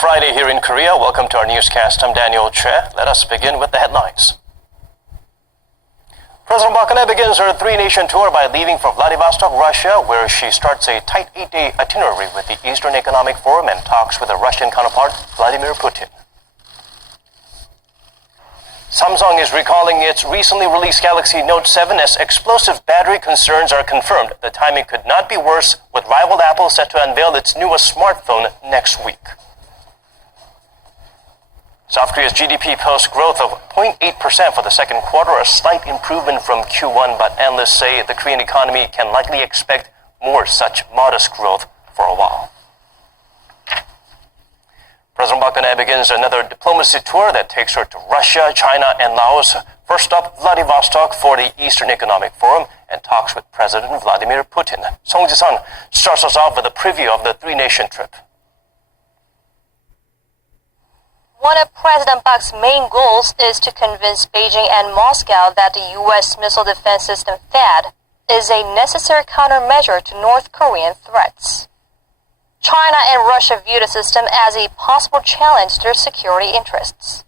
Friday here in Korea. Welcome to our newscast. I'm Daniel Che. Let us begin with the headlines. President Park Geun-hye begins her three-nation tour by leaving for Vladivostok, Russia, where she starts a tight 8-day itinerary with the Eastern Economic Forum and talks with her Russian counterpart, Vladimir Putin. Samsung is recalling its recently released Galaxy Note 7 as explosive battery concerns are confirmed. The timing could not be worse, with rival Apple set to unveil its newest smartphone next week. South Korea's GDP posts growth of 0.8% for the second quarter, a slight improvement from Q1, but analysts say the Korean economy can likely expect more such modest growth for a while. President Park Geun-hye begins another diplomacy tour that takes her to Russia, China, and Laos. First up, Vladivostok for the Eastern Economic Forum and talks with President Vladimir Putin. Song Ji-sun starts us off with a preview of the three-nation trip. One of President Park's main goals is to convince Beijing and Moscow that the U.S. missile defense system THAAD is a necessary countermeasure to North Korean threats. China and Russia view the system as a possible challenge to their security interests.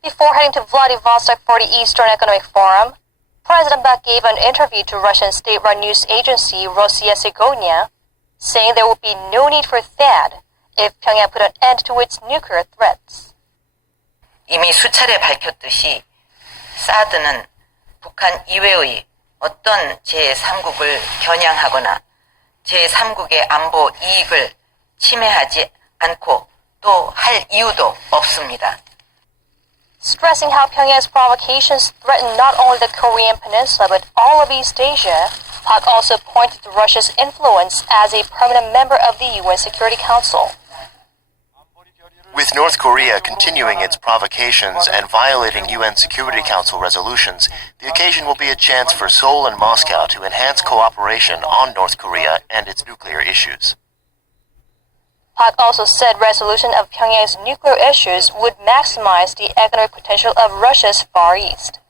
Before heading to Vladivostok for the Eastern Economic Forum, President Park gave an interview to Russian state-run news agency Rossiya, saying there would be no need for THAAD if Pyongyang put an end to its nuclear threats. 이미 수차례 밝혔듯이 사드는 북한 이외의 어떤 제3국을 겨냥하거나 제3국의 안보 이익을 침해하지 않고 또 할 이유도 없습니다. Stressing how Pyongyang's provocations threaten not only the Korean peninsula but all of East Asia, Park also pointed to Russia's influence as a permanent member of the UN Security Council. With North Korea continuing its provocations and violating UN Security Council resolutions, the occasion will be a chance for Seoul and Moscow to enhance cooperation on North Korea and its nuclear issues. Park also said resolution of Pyongyang's nuclear issues would maximize the economic potential of Russia's Far East.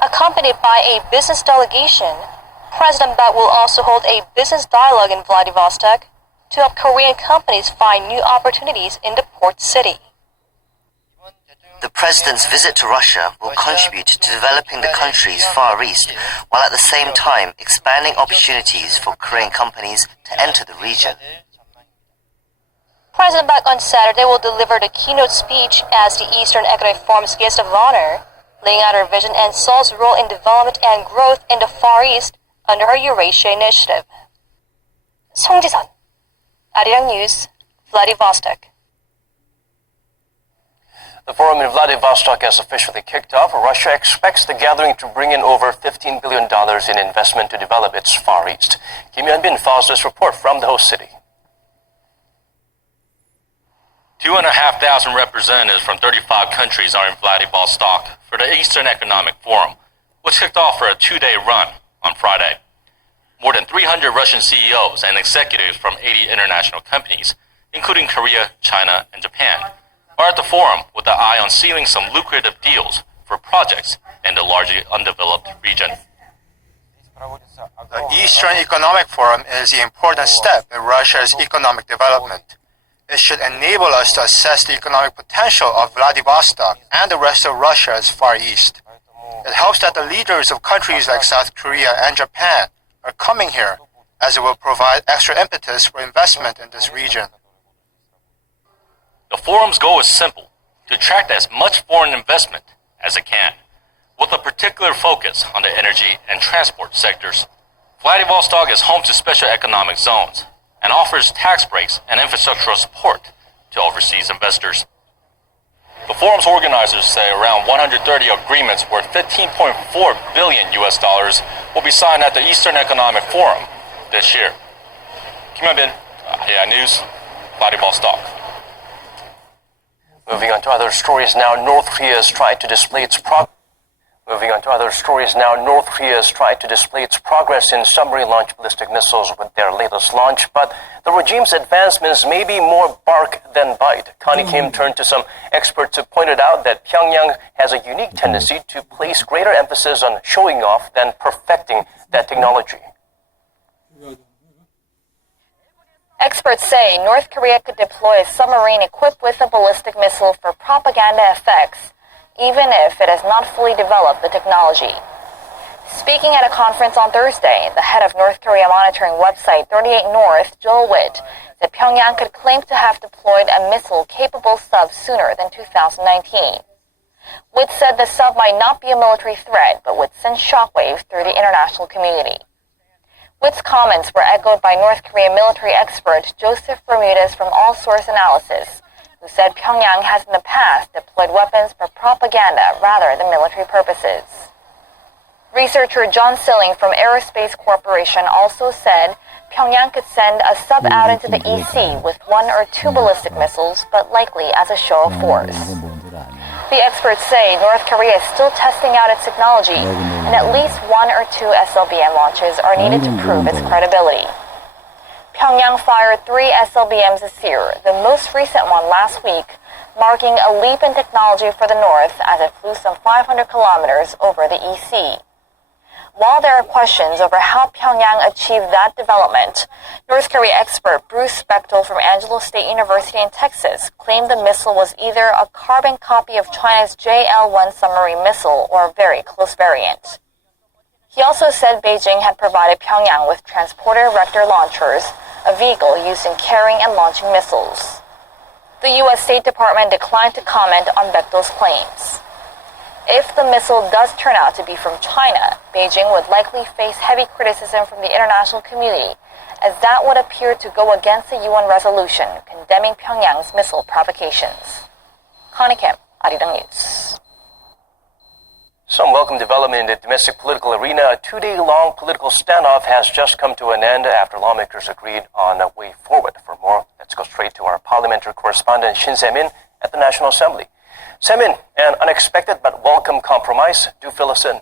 Accompanied by a business delegation, President Park will also hold a business dialogue in Vladivostok to help Korean companies find new opportunities in the port city. The president's visit to Russia will contribute to developing the country's Far East, while at the same time expanding opportunities for Korean companies to enter the region. President Park on Saturday will deliver the keynote speech as the Eastern Economic Forum's guest of honor, laying out her vision and Seoul's role in development and growth in the Far East under her Eurasia Initiative. Song Ji-sun, Arirang News, Vladivostok. The forum in Vladivostok has officially kicked off. Russia expects the gathering to bring in over $15 billion in investment to develop its Far East. Kim Hyun-bin follows this report from the host city. 2,500 representatives from 35 countries are in Vladivostok for the Eastern Economic Forum, which kicked off for a two-day run on Friday. More than 300 Russian CEOs and executives from 80 international companies, including Korea, China, and Japan, are at the forum with an eye on sealing some lucrative deals for projects in the largely undeveloped region. The Eastern Economic Forum is an important step in Russia's economic development. It should enable us to assess the economic potential of Vladivostok and the rest of Russia's Far East. It helps that the leaders of countries like South Korea and Japan are coming here, as it will provide extra impetus for investment in this region. The forum's goal is simple: to attract as much foreign investment as it can, with a particular focus on the energy and transport sectors. Vladivostok is home to special economic zones and offers tax breaks and infrastructural support to overseas investors. The forum's organizers say around 130 agreements worth $15.4 billion will be signed at the Eastern Economic Forum this year. Kim Hyun-bin, AI News, Vladivostok. Moving on to other stories now, North Korea has tried to display its progress in submarine-launched ballistic missiles with their latest launch, but the regime's advancements may be more bark than bite. Connie Kim turned to some experts who pointed out that Pyongyang has a unique tendency to place greater emphasis on showing off than perfecting that technology. Experts say North Korea could deploy a submarine equipped with a ballistic missile for propaganda effects, even if it has not fully developed the technology. Speaking at a conference on Thursday, the head of North Korea monitoring website 38 North, Joel Witt, said Pyongyang could claim to have deployed a missile-capable sub sooner than 2019. Witt said the sub might not be a military threat, but would send shockwaves through the international community. Witt's comments were echoed by North Korean military expert Joseph Bermudez from All Source Analysis, who said Pyongyang has in the past deployed weapons for propaganda rather than military purposes. Researcher John Silling from Aerospace Corporation also said Pyongyang could send a sub out into the EC with 1 or 2 ballistic missiles, but likely as a show of force. The experts say North Korea is still testing out its technology, and at least 1 or 2 SLBM launches are needed to prove its credibility. Pyongyang fired 3 SLBMs this year, the most recent one last week, marking a leap in technology for the North as it flew some 500 kilometers over the EC. While there are questions over how Pyongyang achieved that development, North Korea expert Bruce Bechtel from Angelo State University in Texas claimed the missile was either a carbon copy of China's JL-1 submarine missile or a very close variant. He also said Beijing had provided Pyongyang with transporter-erector launchers, a vehicle used in carrying and launching missiles. The U.S. State Department declined to comment on Bechtel's claims. If the missile does turn out to be from China, Beijing would likely face heavy criticism from the international community, as that would appear to go against the UN resolution condemning Pyongyang's missile provocations. Connie Kim, Arirang News. Some welcome development in the domestic political arena. A 2-day-long political standoff has just come to an end after lawmakers agreed on a way forward. For more, let's go straight to our parliamentary correspondent Shin Se-min at the National Assembly. Se-min, an unexpected but welcome compromise. Do fill us in.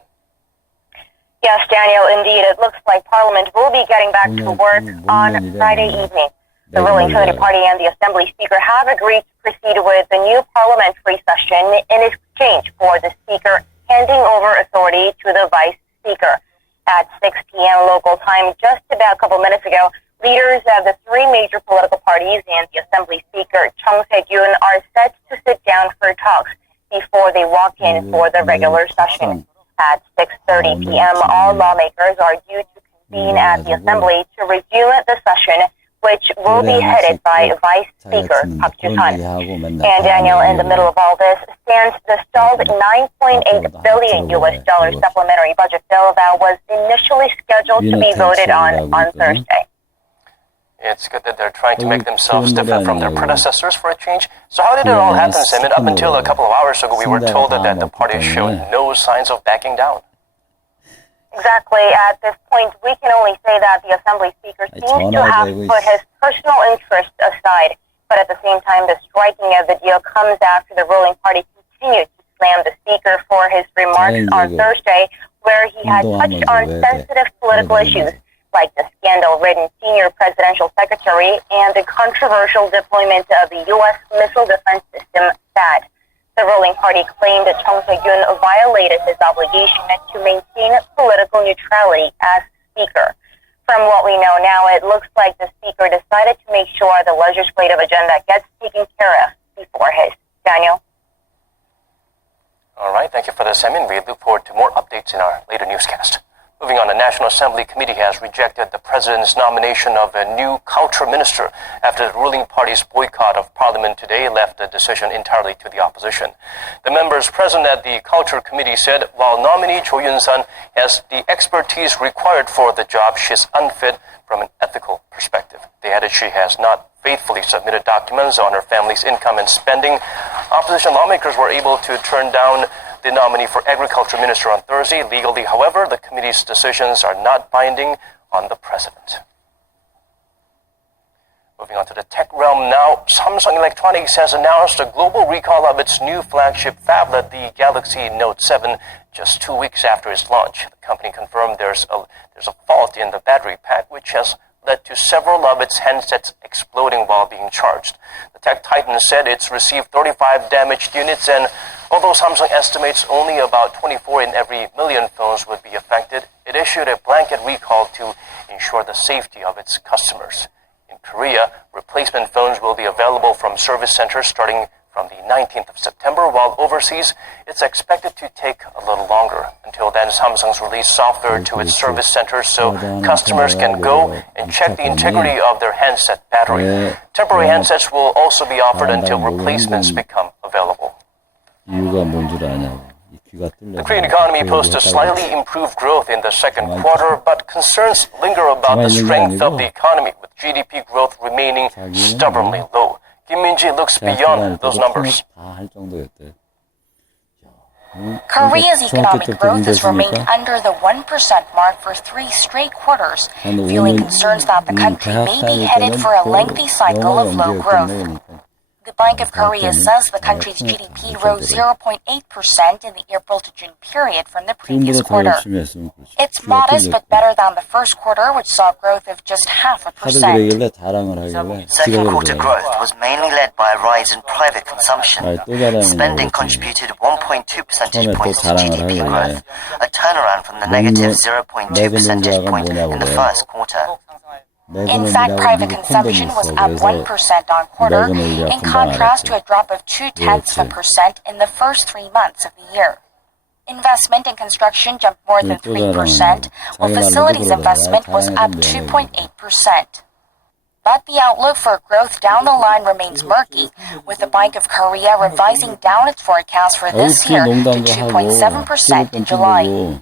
Yes, Daniel, indeed. It looks like Parliament will be getting back to work on Friday evening. The ruling Trinity Party and the Assembly Speaker have agreed to proceed with the new parliamentary session in exchange for the Speaker handing over authority to the Vice Speaker. At 6 p.m. local time, just about a couple minutes ago, leaders of the 3 major political parties and the Assembly Speaker, Chung Se-gyun, are set to sit down for talks before they walk in for the regular session. At 6:30 p.m., all lawmakers are due to convene at the Assembly to resume the session, which will be headed by Vice Speaker Park Joo-sun. And Daniel, in the middle of all this stands the stalled $9.8 billion supplementary budget bill that was initially scheduled to be voted on Thursday. It's good that they're trying to make themselves different from their predecessors for a change. So how did it all happen, Se-min? Up until a couple of hours ago, we were told that the party showed no signs of backing down. Exactly. At this point, we can only say that the Assembly Speaker seems to have put his personal interests aside. But at the same time, the striking of the deal comes after the ruling party continued to slam the Speaker for his remarks on Thursday, where he had touched on sensitive political issues, like the scandal-ridden senior presidential secretary and the controversial deployment of the U.S. missile defense system, THAAD. The ruling party claimed that Chung Se-gyun violated his obligation to maintain political neutrality as Speaker. From what we know now, it looks like the Speaker decided to make sure the legislative agenda gets taken care of before his. Daniel? All right, thank you for this, Se-min. We look forward to more updates in our later newscast. Moving on, the National Assembly Committee has rejected the President's nomination of a new culture minister after the ruling party's boycott of Parliament today left the decision entirely to the opposition. The members present at the Culture Committee said while nominee Cho Yun-sun has the expertise required for the job, she is unfit from an ethical perspective. They added she has not faithfully submitted documents on her family's income and spending. Opposition lawmakers were able to turn down the nominee for Agriculture Minister on Thursday. Legally, however, the committee's decisions are not binding on the President. Moving on to the tech realm now, Samsung Electronics has announced a global recall of its new flagship phablet, the Galaxy Note 7, just 2 weeks after its launch. The company confirmed there's a fault in the battery pack, which has led to several of its handsets exploding while being charged. The tech titan said it's received 35 damaged units, and although Samsung estimates only about 24 in every million phones would be affected, it issued a blanket recall to ensure the safety of its customers. In Korea. Replacement phones will be available from service centers starting from the 19th of September, while overseas, it's expected to take a little longer. Until then, Samsung's released software to its service centers so customers can go and check the integrity of their handset battery. Temporary handsets will also be offered until replacements become available. 이유가 뭔 줄 아냐고. 귀가 뚫려. The Korean economy posted slightly improved growth in the second quarter, but concerns linger about the strength of the economy, with GDP growth remaining stubbornly low. Kim Min-ji looks beyond those numbers. 다할 정도였대. Korea's economic growth has remained under the 1% mark for 3 straight quarters, fueling concerns that the country may be headed for a lengthy cycle of low growth. The Bank of Korea says the country's GDP rose 0.8% in the April to June period from the previous quarter. It's modest but better than the first quarter, which saw growth of just 0.5%. Second quarter growth was mainly led by a rise in private consumption. Spending contributed 1.2 percentage points to GDP growth, a turnaround from the negative 0.2 percentage point in the first quarter. In fact, private consumption was up 1% on quarter, in contrast to a drop of 0.2% in the first 3 months of the year. Investment in construction jumped more than 3%, while facilities investment was up 2.8%. But the outlook for growth down the line remains murky, with the Bank of Korea revising down its forecast for this year to 2.7% in July.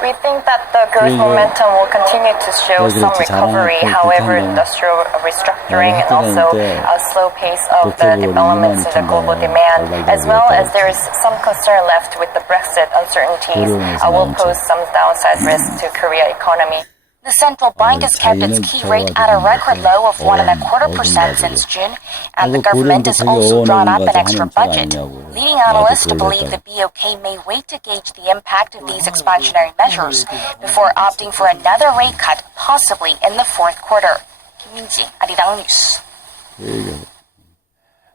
We think that the growth momentum will continue to show some recovery. However, industrial restructuring and also a slow pace of the developments in the global demand, as well as there is some concern left with the Brexit uncertainties, will pose some downside risks to Korea economy. The central bank has kept its key rate at a record low of 1.25% since June, and the government has also drawn up an extra budget, leading analysts to believe the BOK may wait to gauge the impact of these expansionary measures before opting for another rate cut, possibly in the fourth quarter. Kim Min-ji, Arirang News.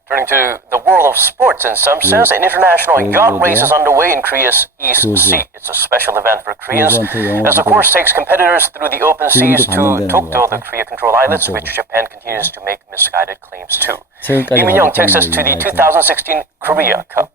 Turning to the world of sports, in some sense, an international yacht race is underway in Korea's East Sea. It's a special event for Koreans, as the course takes competitors through the open seas to Dokdo, the Korea-controlled islands, which Japan continues to make misguided claims to. Lee Min-young takes us to the 2016 Korea Cup.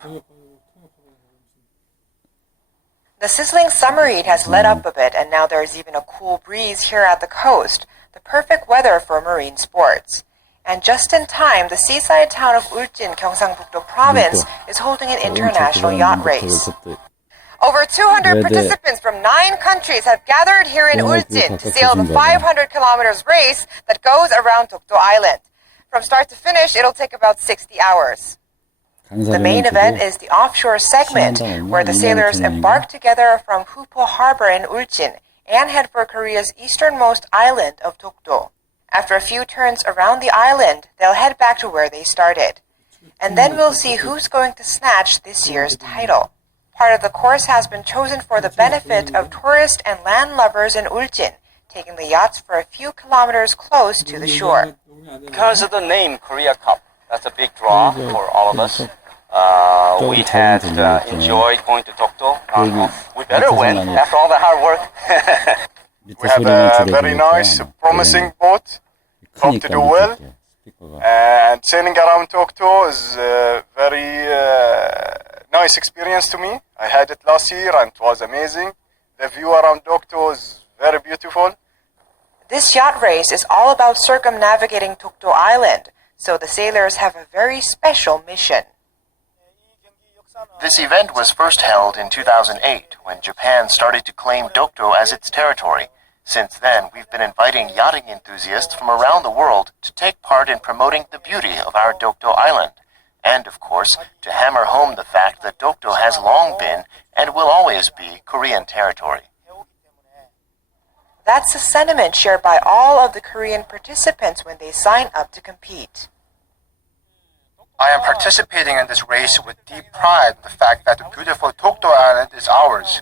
The sizzling summer heat has let up a bit, and now there's even a cool breeze here at the coast, the perfect weather for marine sports. And just in time, the seaside town of Ulsan, Gyeongsang-buk-do province, is holding an international yacht race. Over 200 participants from 9 countries have gathered here in Ulsan to sail the 500 kilometers race that goes around Dokdo Island. From start to finish, it'll take about 60 hours. The main event is the offshore segment, where the sailors embark together from Hupo Harbor in Ulsan and head for Korea's easternmost island of Dokdo. After a few turns around the island, they'll head back to where they started. And then we'll see who's going to snatch this year's title. Part of the course has been chosen for the benefit of tourists and land lovers in Ulsan, taking the yachts for a few kilometers close to the shore. Because of the name Korea Cup, that's a big draw for all of us. We had enjoyed going to Dokdo. We better win after all the hard work. We have a very nice, promising boat. Hope to do well. And sailing around Dokdo is a very nice experience to me. I had it last year and it was amazing. The view around Dokdo is very beautiful. This yacht race is all about circumnavigating Dokdo Island, so the sailors have a very special mission. This event was first held in 2008 when Japan started to claim Dokdo as its territory. Since then, we've been inviting yachting enthusiasts from around the world to take part in promoting the beauty of our Dokdo Island, and of course, to hammer home the fact that Dokdo has long been and will always be Korean territory. That's a sentiment shared by all of the Korean participants when they sign up to compete. I am participating in this race with deep pride in the fact that the beautiful Dokdo Island is ours.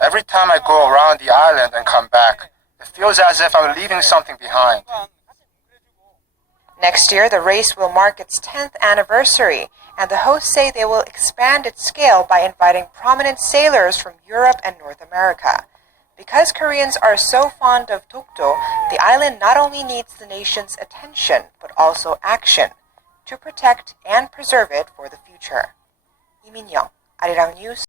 Every time I go around the island and come back, it feels as if I'm leaving something behind. Next year, the race will mark its 10th anniversary, and the hosts say they will expand its scale by inviting prominent sailors from Europe and North America. Because Koreans are so fond of Dokdo, the island not only needs the nation's attention, but also action to protect and preserve it for the future. 이민영, 아리랑 뉴스